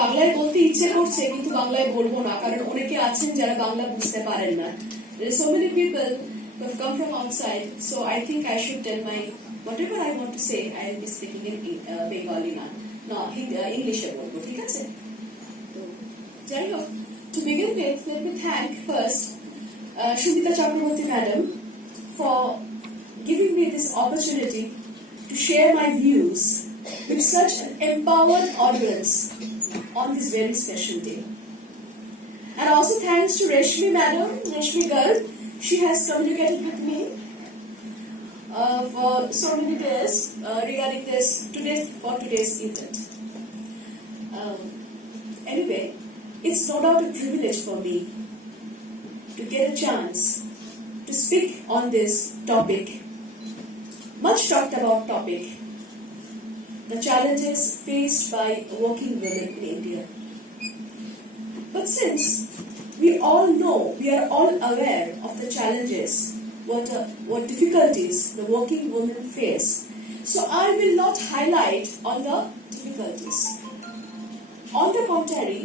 বাংলায় বলতে ইচ্ছে করছে কিন্তু বাংলায় বলবো না কারণ অনেকে আছেন যারা বাংলা বুঝতে পারেন না. There are so many people who have come from outside, so I think I should tell my whatever I want to say. I will be speaking in Bengali না, English-এ বলবো, ঠিক আছে? তো যাই হোক, to begin with, let me thank first Shubhita Chakraborty madam for giving me this opportunity to share my views with such an empowered audience on this very special day. And also thanks to Reshmi madam, Reshmi girl, she has communicated with me for so many days regarding today's event. Anyway, it's no doubt a privilege for me to get a chance to speak on this topic, much talked about topic, the challenges faced by working women in India. But since we all know, we are all aware of the challenges, what difficulties the working women face, so I will not highlight on the difficulties. On the contrary,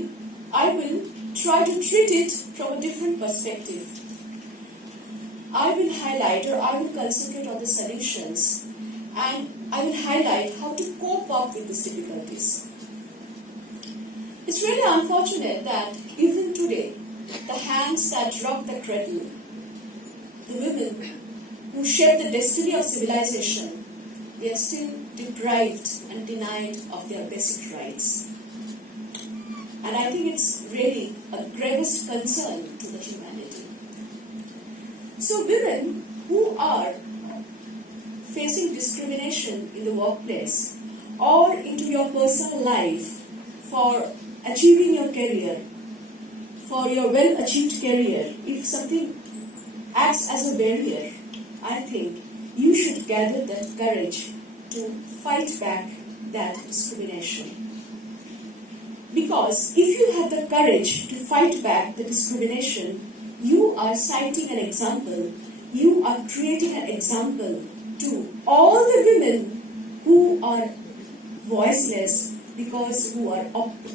I will try to treat it from a different perspective. I will highlight or I will concentrate on the solutions, and I will highlight how to cope up with these difficulties. It's really unfortunate that even today, the hands that rock the cradle, the women who shape the destiny of civilization, they are still deprived and denied of their basic rights. And I think it's really a gravest concern to the humanity. So women who are facing discrimination in the workplace or into your personal life for achieving your career, for your well-achieved career, if something acts as a barrier, I think you should gather that courage to fight back that discrimination. Because if you have the courage to fight back the discrimination, you are citing an example, you are creating an example to all the women who are voiceless because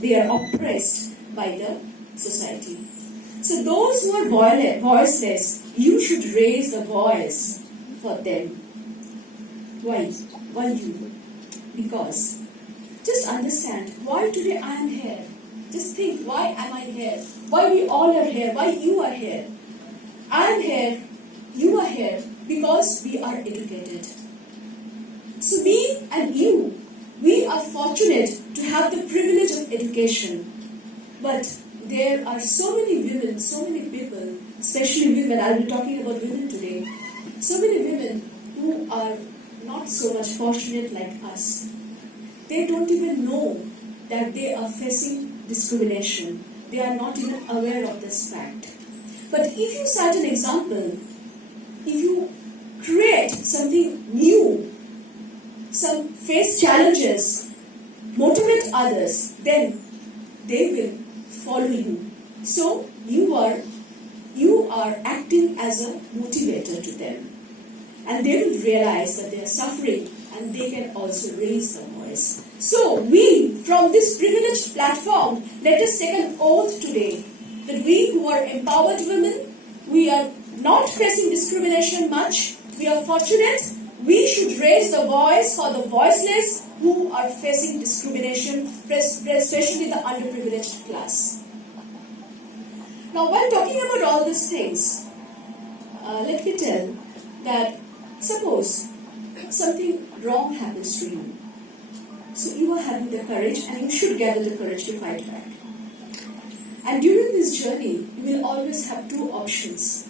they are oppressed by the society. So those who are voiceless, you should raise the voice for them. Why? Why you? Because just understand why today I am here. Just think, why am I here? Why we all are here? Why you are here? I am here, you are here because we are educated. So me and you, we are fortunate to have the privilege of education. But there are so many women, so many people, especially women, I'll be talking about women today, so many women who are not so much fortunate like us. They don't even know that they are facing discrimination. They are not even aware of this fact. But if you cite an example, if you create something new, some face challenges, motivate others, then they will follow you. So you are acting as a motivator to them. And they will realize that they are suffering and they can also raise their voice. So we, from this privileged platform, let us take an oath today that we who are empowered women, we are not facing discrimination much, we are fortunate, we should raise the voice for the voiceless who are facing discrimination, especially the underprivileged class. Now, while talking about all these things, let me tell that suppose something wrong happens to you. So you are having the courage and you should gather the courage to fight back. And during this journey, you will always have two options.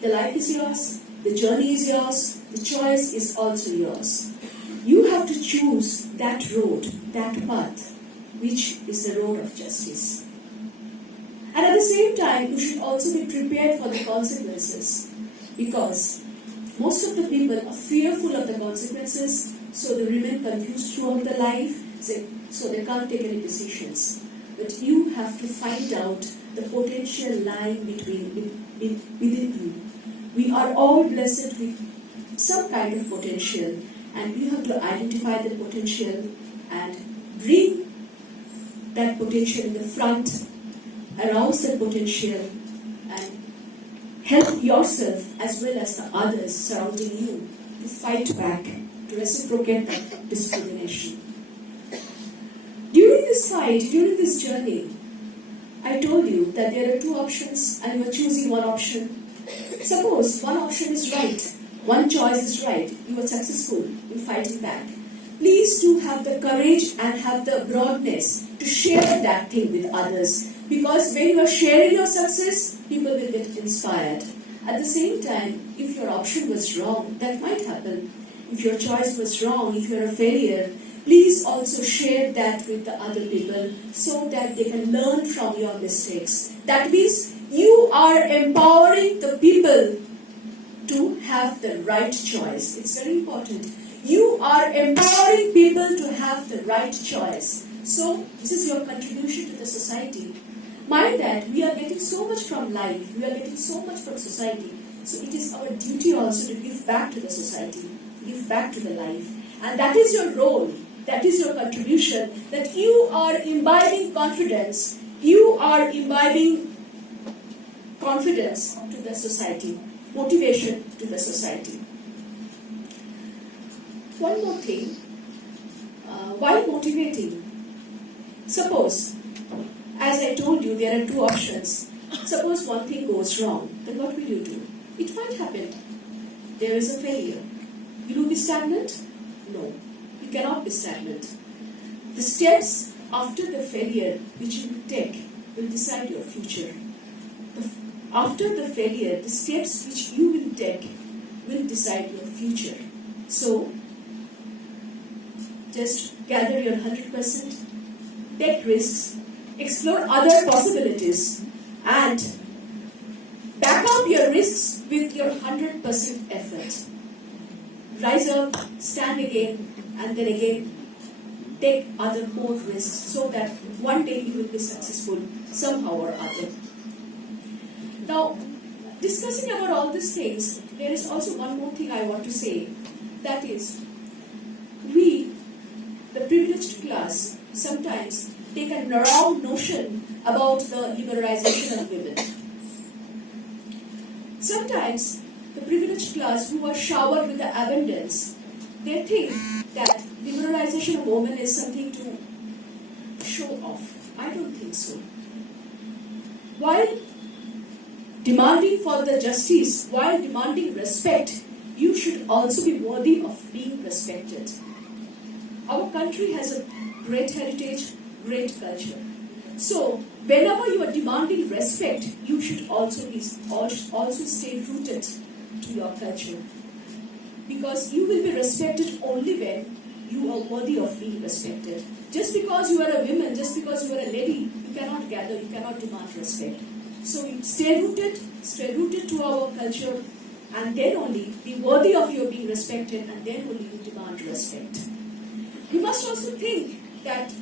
The life is yours, the journey is yours, the choice is also yours. You have to choose that road, that path, which is the road of justice. And at the same time, you should also be prepared for the consequences, because most of the people are fearful of the consequences, so they remain confused throughout their life, so they can't take any decisions. But you have to find out the potential lying within you. We are all blessed with some kind of potential, and you have to identify the potential and bring that potential in the front, arouse that potential, and help yourself as well as the others surrounding you to fight back, to reciprocate that discrimination. During this fight, during this journey, I told you that there are two options and you are choosing one option. Suppose one option is right, one choice is right, you are successful in fighting back. Please do have the courage and have the broadness to share that thing with others. Because when you are sharing your success, people will get inspired. At the same time, if your option was wrong, that might happen. If your choice was wrong, if you are a failure, please also share that with the other people so that they can learn from your mistakes. That means you are empowering the people to have the right choice. It's very important. You are empowering people to have the right choice. So, this is your contribution to the society. Mind that we are getting so much from life, we are getting so much from society. So, it is our duty also to give back to the society, give back to the life. And that is your role, that is your contribution, that you are imbibing confidence. You are imbibing confidence to the society, motivation to the society. One more thing, while motivating, suppose, as I told you, there are two options. Suppose one thing goes wrong, then what will you do? It might happen. There is a failure. Will you be stagnant? No, you cannot be stagnant. The steps after the failure which you will take will decide your future. After the failure, the steps which you will take will decide your future. So, just gather your 100%, take risks, explore other possibilities, and back up your risks with your 100% effort. Rise up, stand again, and then again take other more risks so that one day you will be successful somehow or other. Now, discussing about all these things, there is also one more thing I want to say. That is, we, the privileged class, sometimes take a wrong notion about the liberalization of women. Sometimes the privileged class who are showered with the abundance, they think that liberalization of women is something to show off. I don't think so. While demanding for the justice, while demanding respect, you should also be worthy of being respected. Our country has a great heritage, great culture. So, whenever you are demanding respect, you should also stay rooted to your culture. Because you will be respected only when you are worthy of being respected. Just because you are a woman, just because you are a lady, you cannot gather, you cannot demand respect. So you stay rooted to our culture, and then only be worthy of your being respected, and then only you demand respect. We must also think that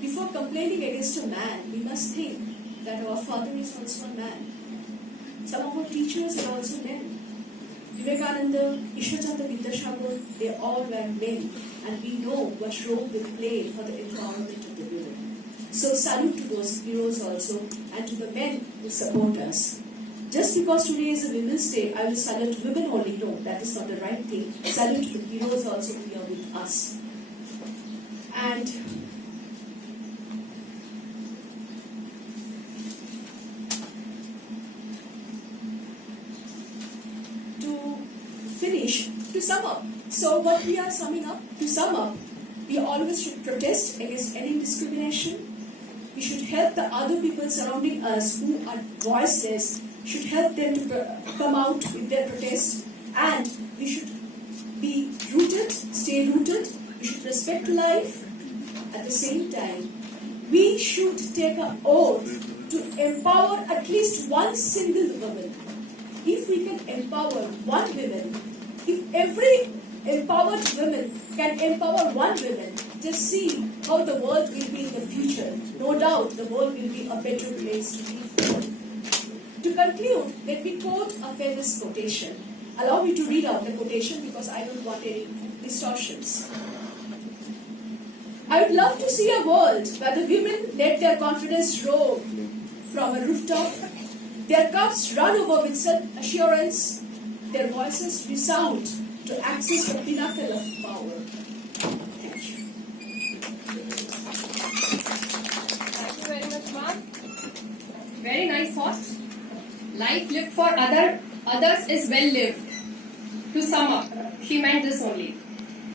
before complaining against a man, we must think that our father is also a man. Some of our teachers are also men. Vivekananda, Ishwachandra Vidyasagar, they all were men, and we know what role they played for the empowerment of the women. So salute to those heroes also, and to the men who support us. Just because today is a Women's Day, I will salute women only. No, that is not the right thing. Salute to the heroes also who are with us. And to sum up. So what we are summing up, to sum up, we always should protest against any discrimination. We should help the other people surrounding us who are voiceless, should help them to come out with their protest, and we should be rooted, stay rooted, we should respect life. At the same time, we should take an oath to empower at least one single woman. If we can empower one woman, if every empowered woman can empower one woman, just see how the world will be in the future. No doubt the world will be a better place to live. To conclude, let me quote a famous quotation. Allow me to read out the quotation because I don't want any distortions. I would love to see a world where the women let their confidence roar from a rooftop, their cups run over with self-assurance, their voices resound to access the pinnacle of power. Thank you. Thank you very much, ma'am. Very nice thoughts. Life lived for others is well lived. To sum up, she meant this only.